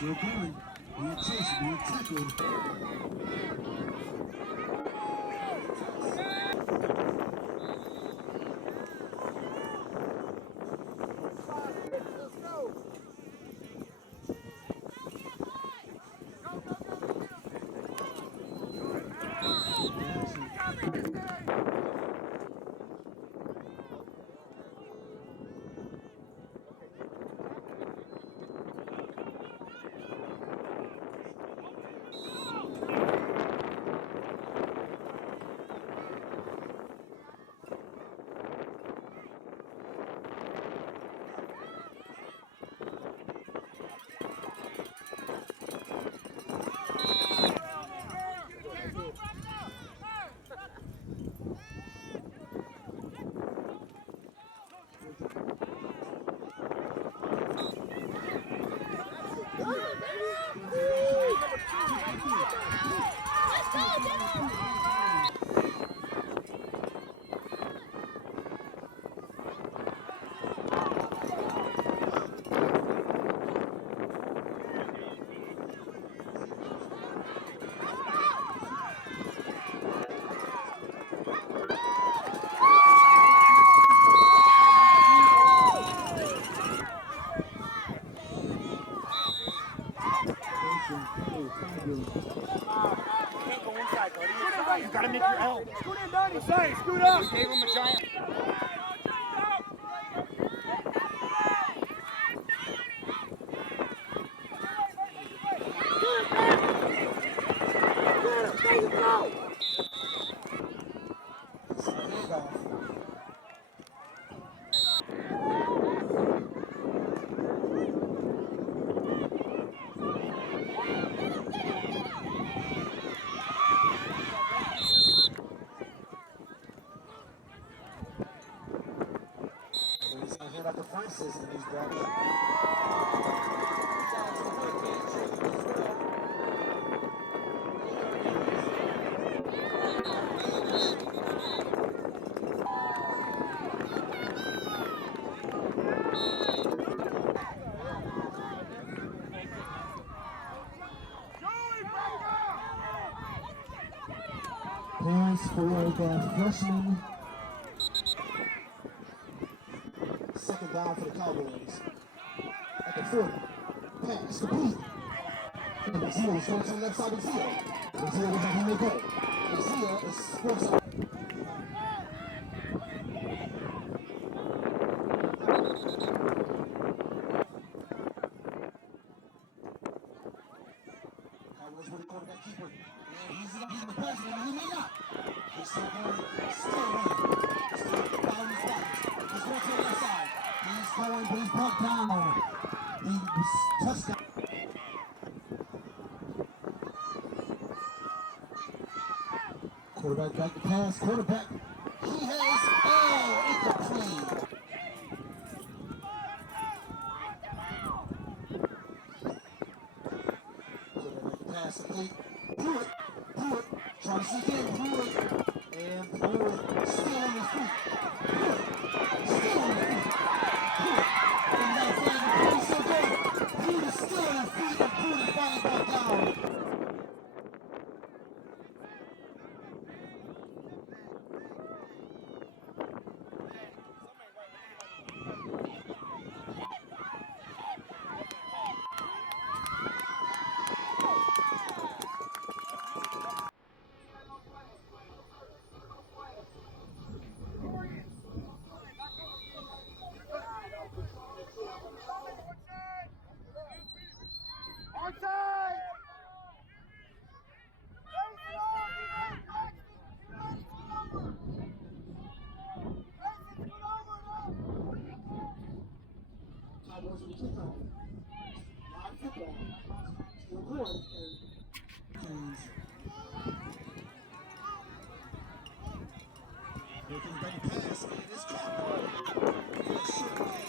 Still going. Being chased, being tackled. You gotta make your L. Scoot in, Donnie. Scoot up. Gave him a giant. There you go. Hand up to Francis and he's grabbing it. Pass for the freshman. Second down for the Cowboys. At the 40. Pass complete. And Brazil is going to the left side of Brazil. Brazil is on the go. Brazil is sports out. Cowboys with the quarterback keeper. And he's in the pass, and he may not. He's still going, still running. Still following his pockets. He's going to the left side. He's going, but he's brought down. He touchdown. Quarterback back to pass. Quarterback. He has incomplete. Quarterback pass complete. Pruitt. Trying to sneak in. Pruitt. And Pruitt still on his feet. Pruitt. Still on his feet. Pruitt. And now flying. Pruitt still going. Pruitt is still on his feet. And Pruitt is finally brought down. Looking back pass, and it's caught. Yeah, Sugarland.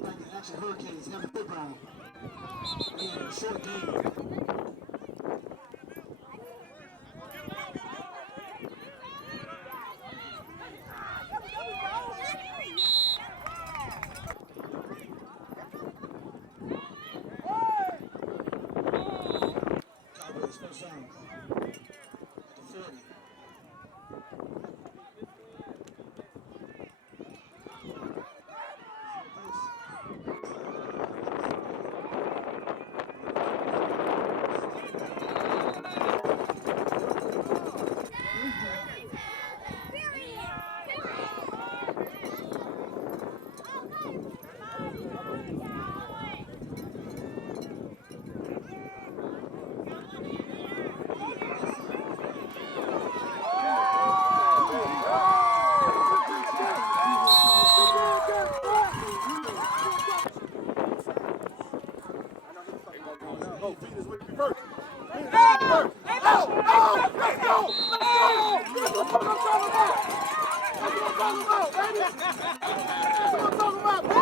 Like the actual Hurricanes have a football. Yeah, short game. Cowboys first down. At the 40. Oh, feet is with me first. Feet is with me first. Oh, let's go. That's what I'm talking about. That's what I'm talking about, baby. That's what I'm talking about, baby.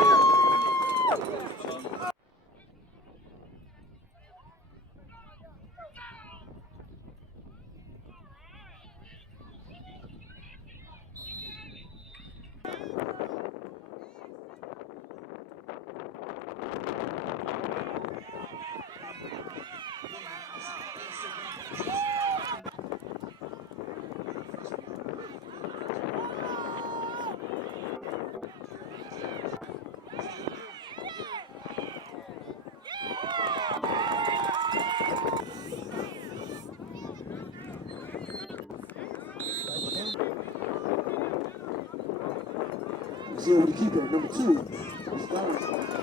Zero to keep it. Number 2 is going.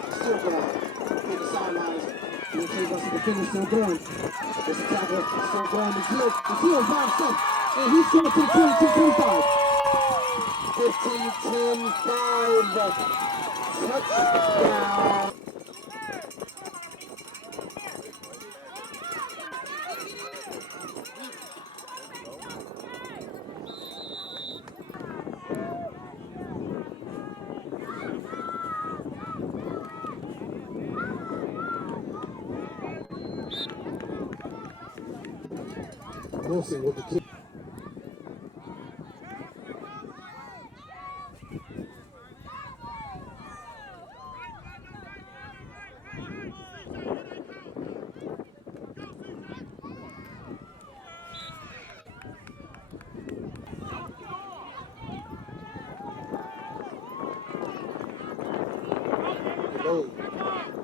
Still going. Hit the sidelines. The defender still going. There's a tackle. Still going. The field by himself. And he's going to the 22-25. 15-10-5. Touchdown. Wilson with the kick.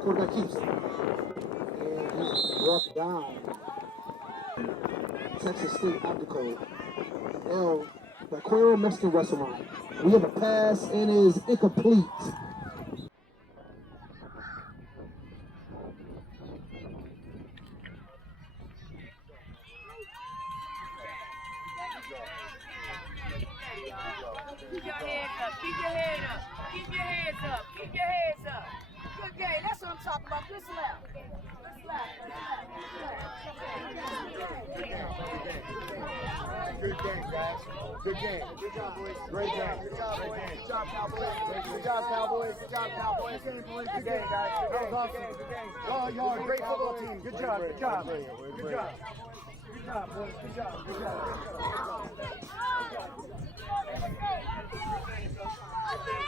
Quarterback keeps it. And he's brought down. Texas State Optical. El Vaquero Mexican Restaurant. We have a pass and it is incomplete. Keep your heads up. Keep your head up. Keep your heads up. Keep your heads up. Good game. That's what I'm talking about. Good slap. Good slap. Good game, guys. Good game. Good job, boys. Great game. Good job, boys. Good job, Cowboys. Good job, Cowboys. Good job, Cowboys. Good game, guys. That was awesome. Oh, y'all are a great football team. Good job. Good job. Good job. Good job, boys. Good job. Good job. Good job. Good job.